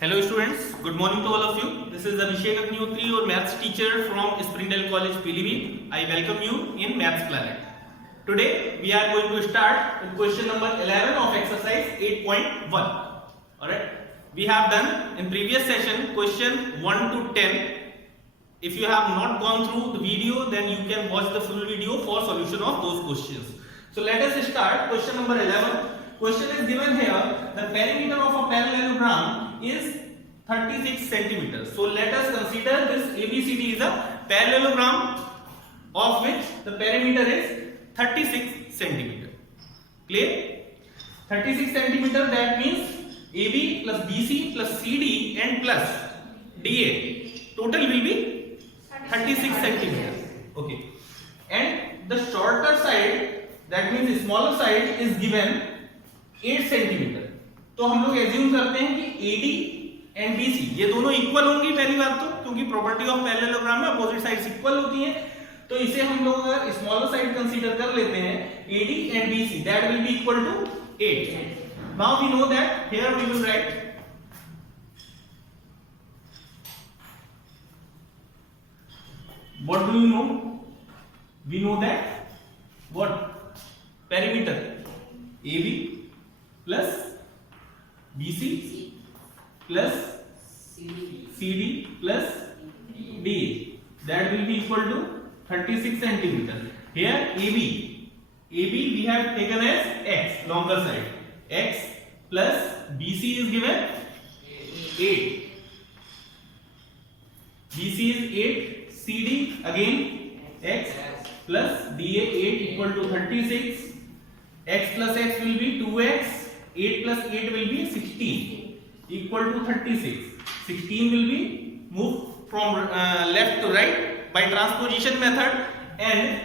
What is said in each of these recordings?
Hello students, good morning to all of you. This is Abhishek Agnihotri, your maths teacher from Springdale College, Pilibhit. I welcome you in Maths Planet. Today we are going to start with question number 11 of exercise 8.1. Alright, we have done in previous session question 1 to 10. If you have not gone through the video, then you can watch the full video for solution of those questions. So let us start question number 11. Question is given here, the perimeter of a parallelogram is 36 centimeters. So let us consider this ABCD is a parallelogram of which the perimeter is 36 centimeter. Clear? 36 centimeter, that means AB plus BC plus CD and plus DA. Total will be 36 centimeters. Okay. And the shorter side, that means the smaller side is given 8 centimetre. तो हम लोग assume करते हैं कि AD and BC ये दोनों equal होंगी पहली बार तो, क्योंकि प्रॉपर्टी ऑफ पैरेललोग्राम में अपोजिट साइड्स इक्वल होती हैं. तो इसे हम लोग अगर स्मॉलर साइड कंसीडर कर लेते हैं AD and BC, that will be equal to 8. Now we know that here we will write what do you know? We know that what perimeter AB plus BC plus CD plus DA, that will be equal to 36 centimeter. Here AB we have taken as X, longer side, X plus BC is given 8, BC is 8, CD again X plus DA 8 equal to 36. X plus X will be 2X, 8 plus 8 will be 16 equal to 36. 16 will be moved from left to right by transposition method, and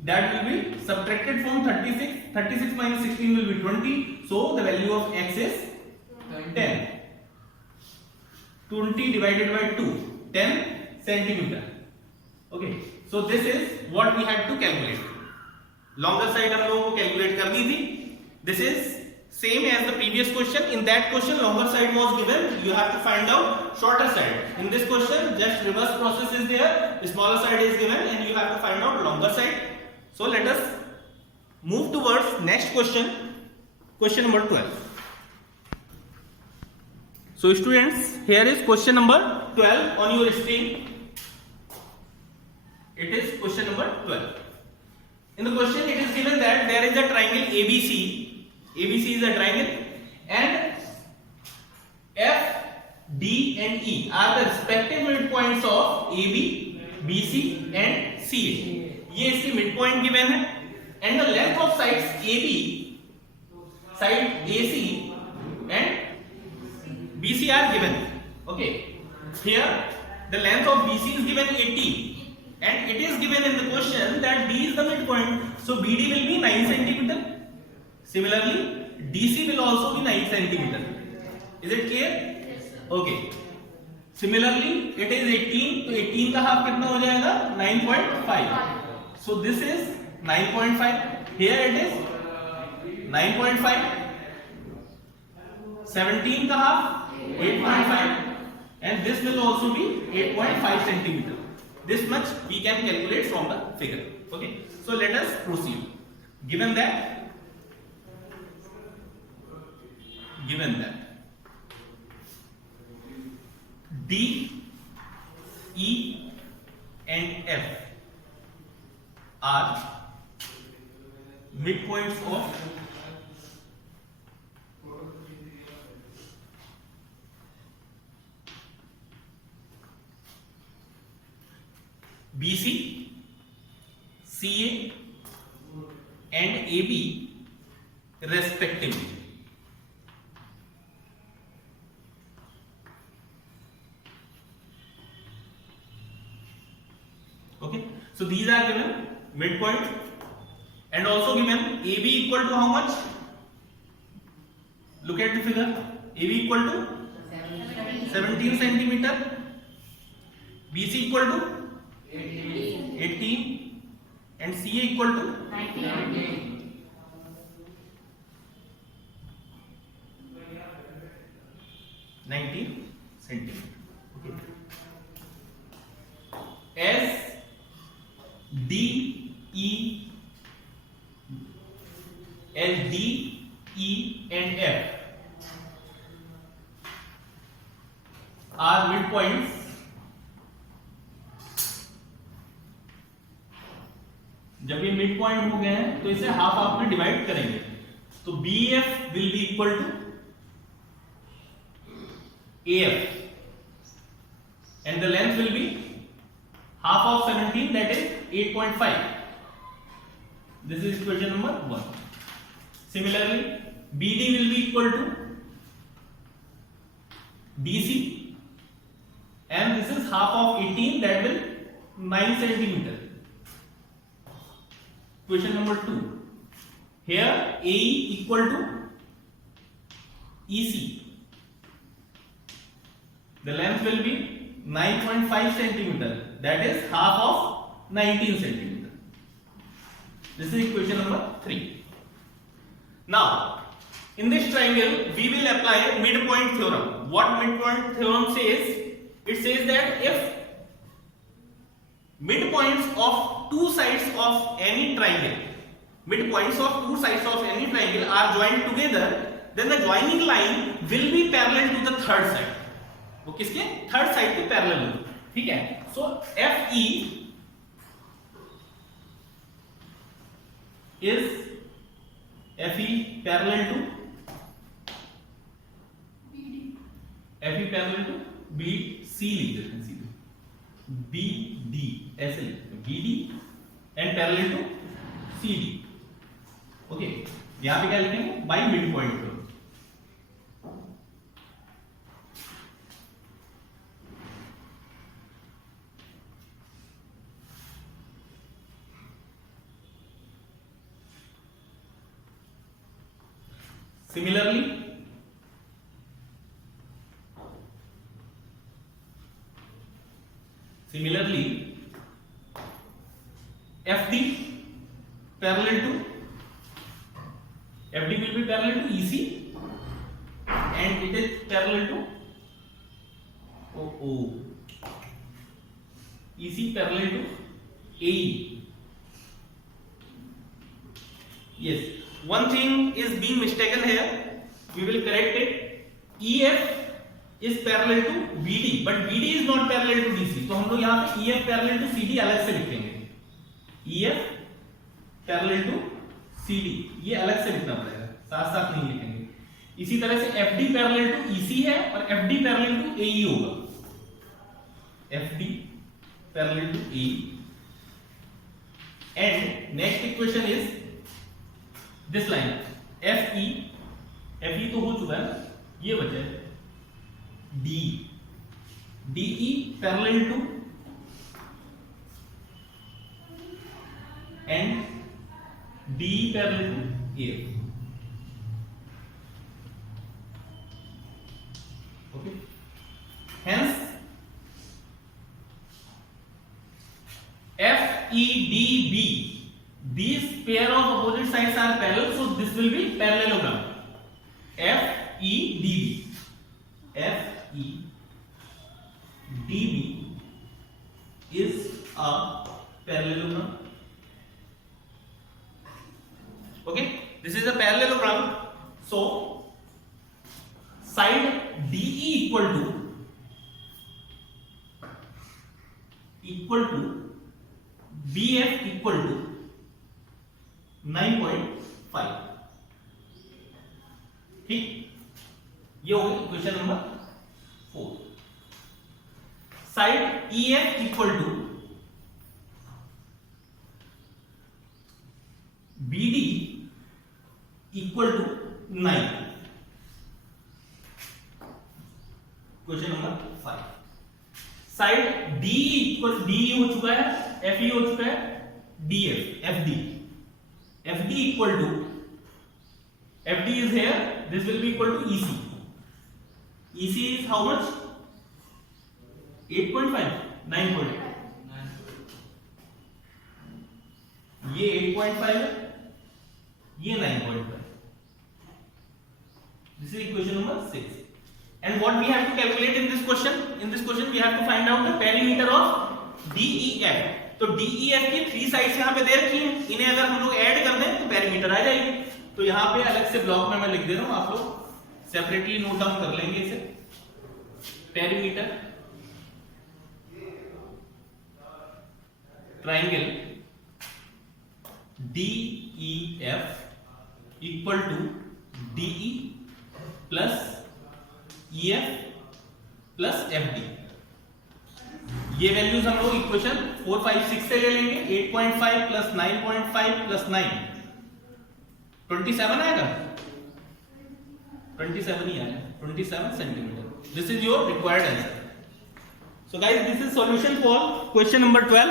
that will be subtracted from 36. 36 minus 16 will be 20. So the value of X is 10. 20 divided by 2, 10 centimeter. Okay, so this is what we had to calculate. Longer side हम लोगों को calculate करनी थी. This is same as the previous question. In that question longer side was given, you have to find out shorter side. In this question just reverse process is there, smaller side is given and you have to find out longer side. So let us move towards next question, question number 12. So students, here is question number 12 on your screen. It is question number 12. In the question it is given that there is a triangle ABC. ABC is a triangle and F, D and E are the respective midpoints of AB, BC and CA. ये इसकी midpoint given है and the length of sides AB, side AC and BC are given. Okay. Here the length of BC is given 18. And it is given in the question that D is the midpoint, so BD will be 9 centimeter. Similarly, DC will also be 9 centimeter. Is it clear? Yes, sir. Okay. Similarly, it is 18, तो 18 का half कितना हो जाएगा? 9.5. So this is 9.5. Here it is 9.5. 17 का half 8.5, and this will also be 8.5 centimeter. This much we can calculate from the figure. Okay, so let us proceed. Given that D, E and F are midpoints of BC, CA and AB respectively. Okay, so these are given midpoint and also given AB equal to how much? Look at the figure. AB equal to 17 centimeter, BC equal to 18 and CA equal to 19. 19 centimeter. Okay. S D E and F are midpoints जब ये mid point हो गए हैं तो इसे half half में divide करेंगे, तो BF will be equal to AF and the length will be half of 17, that is 8.5. This is equation number 1. Similarly, BD will be equal to BC and this is half of 18, that will 9 centimeter. Question number 2. Here AE equal to EC. The length will be 9.5 centimeter, that is half of 19 centimeter. This is equation number 3. Now, in this triangle, we will apply midpoint theorem. What midpoint theorem says? It says that if midpoints of two sides of any triangle, are joined together, then the joining line will be parallel to the third side. वो किसके third side के parallel होगी, ठीक है. सो FE is FE parallel to BC लिख देते हैं सीधे, BD ऐसे लिखते हैं, BD and parallel to CD. Okay, यहां पे क्या लिखेंगे, by mid point. Similarly, FD will be parallel to EC and it is parallel to OO. EC parallel to AE. Yes. One thing is being mistaken here. We will correct it. EF is parallel to BD, but BD is not parallel to DC. तो हम लोग यहाँ पे EF parallel to CD अलग से लिखेंगे. EF parallel to CD ये अलग से लिखना पड़ेगा, साथ साथ नहीं लिखेंगे. इसी तरह से FD parallel to EC है और FD parallel to AE होगा. FD parallel to AE. And next equation is this line FE तो हो चुका है, ये बचा है DE parallel to and DE parallel to AF. Okay, hence FEDB, these pair of opposite sides are parallel, so this will be parallelogram. FEDB is a parallelogram. Okay, this is a parallelogram. So side DE equal to BF equal to 9.5. ठीक, ये हो गया question number 4. Side EF equal to BD equal to 9. Question number 5. Side DE equal DE हो चुका है, FE हो चुका है, DF FD equal to FD is here, this will be equal to EC. EC is how much? 8.5, 9.5. ये 8.5 है, ये 9.5. This is equation number 6. And what we have to calculate in this question? In this question we have to find out the perimeter of DEF. तो DEF की 3 sides यहाँ पे दे रखी हैं, इन्हें अगर हम लोग ऐड कर दें तो पेरीमीटर आ जाएगी। तो यहाँ पे अलग से ब्लॉक में मैं लिख दे रहा हूँ, आप लोग सेपरेटली नोट डाउन कर लेंगे इसे। Perimeter triangle DEF equal to DE plus EF plus FD। ये वैल्यूज हम लोग इक्वेशन 4, 5, 6 से ले लेंगे। 8.5 प्लस 9.5 प्लस 9 27 आएगा, 27 ही आएगा, 27 centimetre. This is your required answer. So guys, this is solution for question number 12।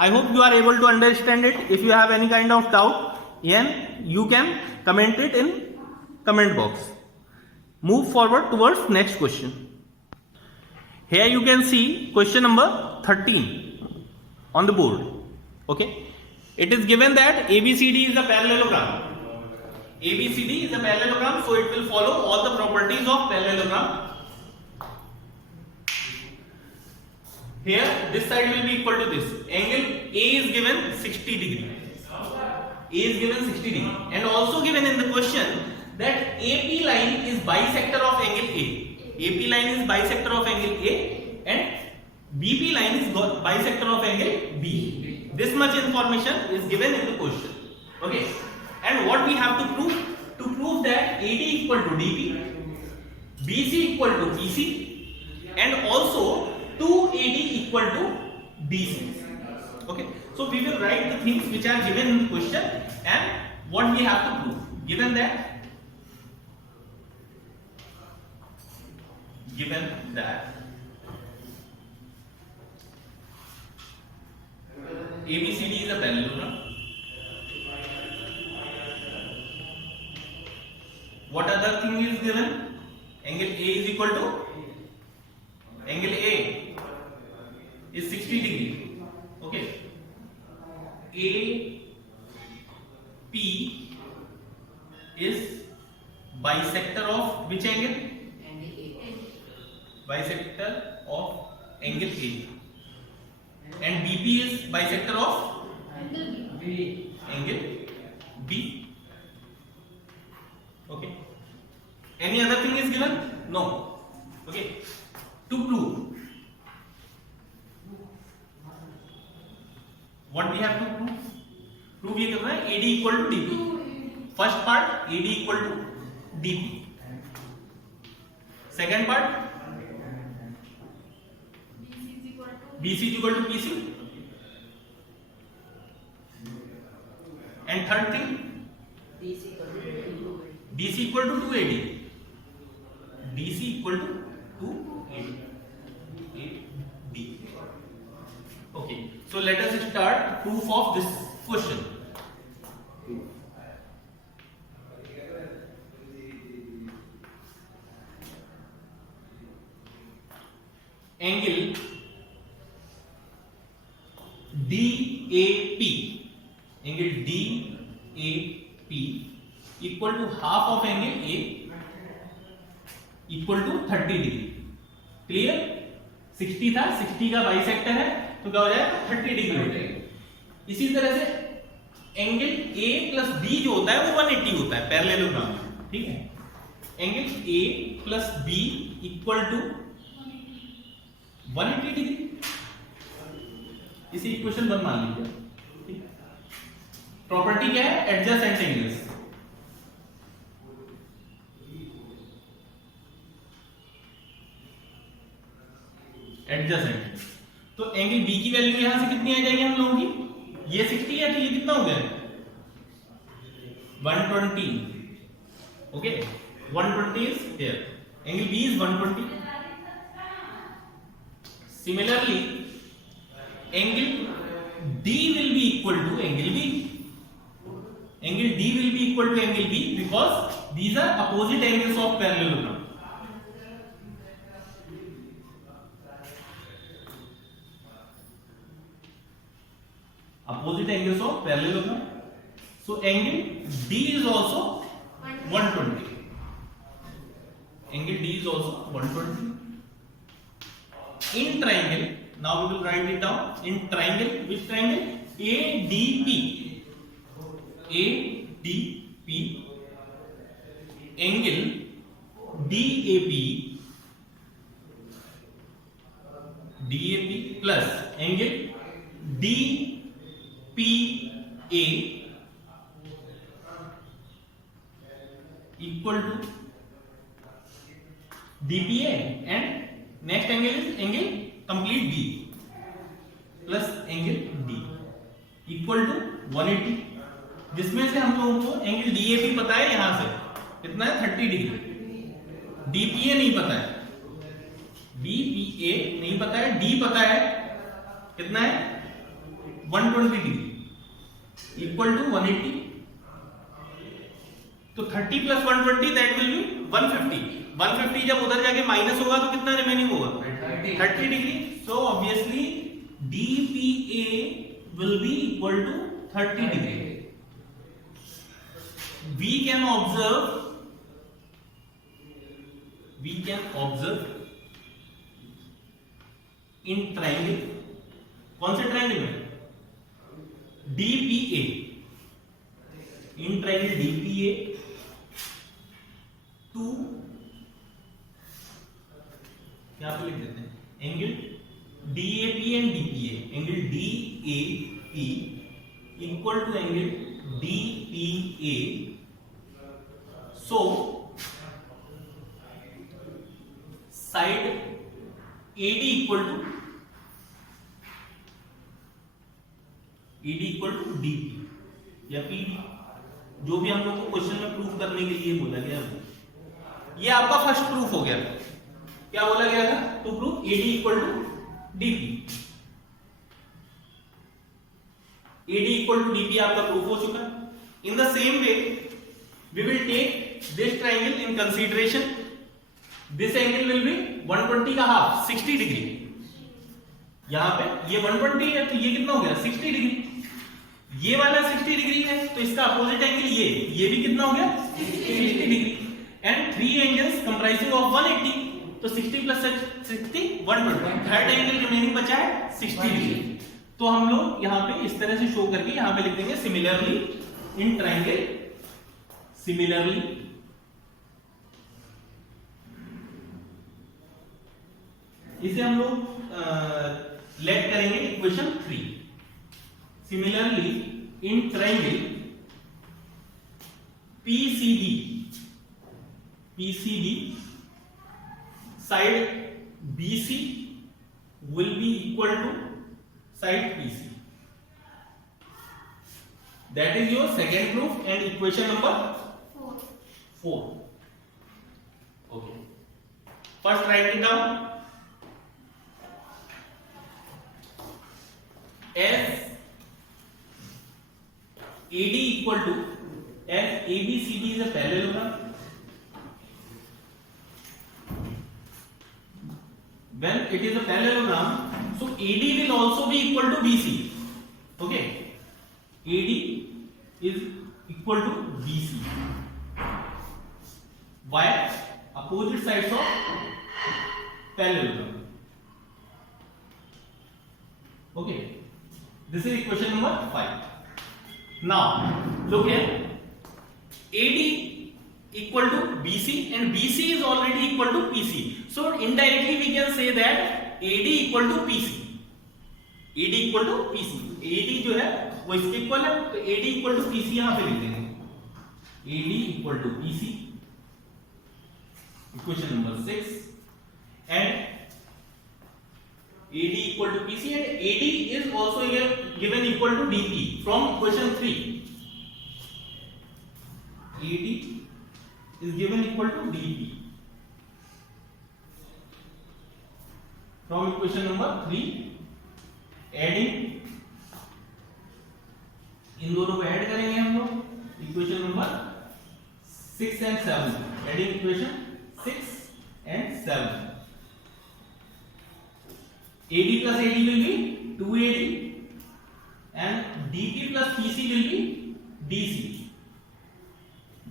I hope you are able to understand it. If you have any kind of doubt you can comment it in comment box. Move forward towards next question. Here you can see question number 13 on the board. Okay, it is given that ABCD is a parallelogram. ABCD is a parallelogram, so it will follow all the properties of parallelogram. Here this side will be equal to this. Angle A is given 60 degree. A is given 60 degree, and also given in the question that AP line is bisector of angle A. AP line is bisector of angle A, and BP line is bisector of angle B. This much information is given in the question. Okay, and what we have to prove? To prove that AD equal to DP, BC equal to PC, and also 2AD equal to BC. Okay, so we will write the things which are given in the question and what we have to prove. Given that ABCD is a parallelogram, what other thing is given? Angle A is equal to, angle A is 60 degree. Okay, AP is bisector of which angle? Bisector of angle A. And BP is bisector of angle B. Okay, any other thing is given? No. Okay, to prove, what we have to prove? Prove ये करना है AD equal to DP. First part AD equal to DP. Second part BC is equal to PC. And third thing DC equal to 2AD. DC equal to 2AD. Okay, so let us start proof of this question. Angle DAP, angle DAP equal to half of angle A equal to 30 degree. Clear? 60 था, 60 का bisector है तो क्या हो जाएगा 30 degree हो जाएगा। इसी तरह से एंगल A प्लस B जो होता है वो 180 होता है पैरेललोग्राम में, ठीक है। Angle A plus B equal to 180 degree, इसी इक्वेशन 1 मान लीजिए। प्रॉपर्टी क्या है? Adjacent angles. एडजेसेंट, तो एंगल बी की वैल्यू यहां से कितनी आ जाएगी हम लोगों की? ये 60 है तो ये कितना हो गया? 120। Okay, 120 is here, angle B is 120। Similarly angle D will be equal to angle B. Angle D will be equal to angle B because these are opposite angles of parallelogram. Opposite angles of parallelogram. So angle D is also 120. Angle D is also 120. In triangle, now we will write it down. In triangle, which triangle? ADP. ADP. Angle DAP. DAP plus angle DPA equal to DPA, and next angle is angle complete B plus angle D equal to 180, जिसमें से हम लोगों को angle DAP पता है, यहां से कितना है 30 डिग्री, DPA नहीं पता है, DPA नहीं पता है, D पता है कितना है 120 डिग्री इक्वल टू 180. तो 30 प्लस 120 दैट विल बी 150. 150 जब उधर जाके माइनस होगा तो कितना रिमेनिंग होगा 30 degree. So obviously DPA will be equal to 30 degree. We can observe in triangle, कौन से ट्रायंगल में DPA, in triangle DPA टू क्या पे लिख देते हैं angle DAP and DPA, angle DAP equal to angle DPA. So side AD equal to DP या PD, जो भी हम लोग को क्वेश्चन में प्रूफ करने के लिए बोला गया है. ये आपका फर्स्ट प्रूफ हो गया. क्या बोला गया था to proof AD equal to DP. AD equal to DP आपका प्रूफ हो चुका. In the same way we will take this triangle in consideration. This angle will be 120 का हाफ 60 डिग्री. यहां पे ये 120 है तो ये कितना हो गया 60 डिग्री. ये वाला 60 डिग्री है तो इसका अपोजिट एंगल ये भी कितना हो गया 60 degree. And 3 angles comprising of 180, तो 60 प्लस 60 120. थर्ड एंगल रिमेनिंग बचा है 60 डिग्री. तो हम लोग यहां पे इस तरह से शो करके यहां पे लिख देंगे सिमिलरली इन ट्रायंगल. सिमिलरली इसे हम लोग लेट करेंगे equation 3. Similarly in triangle PCD side BC will be equal to side PC. That is your second proof and equation number 4. Okay. First write it down. As AD equal to, as ABCD is a parallelogram, when it is a parallelogram, so AD will also be equal to BC. Okay, AD is equal to BC. Why? Opposite sides of parallelogram. Okay, this is equation number 5. Now look here, AD equal to BC and BC is already equal to PC. So indirectly we can say that AD equal to PC. AD equal to PC. AD जो है वो इसके equal है, तो AD equal to PC यहां पे लिख देंगे. AD equal to PC. Equation number 6. And AD equal to PC and AD is also given equal to DP from equation 3. AD is given equal to DP from equation number 3. Adding, इन दोनों को add करेंगे हम लोग equation number 6 and 7. Adding equation 6 and 7. AD plus AD will be 2AD and DP plus PC will be DC.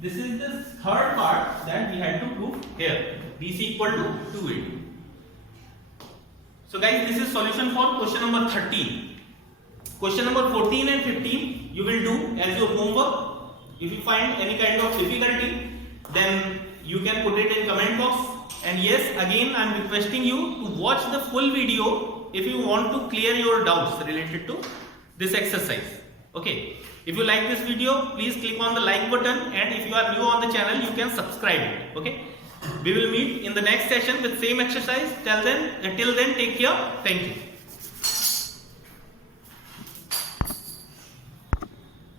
This is the third part that we had to prove here. BC equal to 280. So guys, this is solution for question number 13. Question number 14 and 15 you will do as your homework. If you find any kind of difficulty, then you can put it in comment box. And yes, again I am requesting you to watch the full video if you want to clear your doubts related to this exercise. Okay. If you like this video, please click on the like button, and if you are new on the channel, you can subscribe it. Okay. We will meet in the next session with same exercise. Till then, take care. Thank you.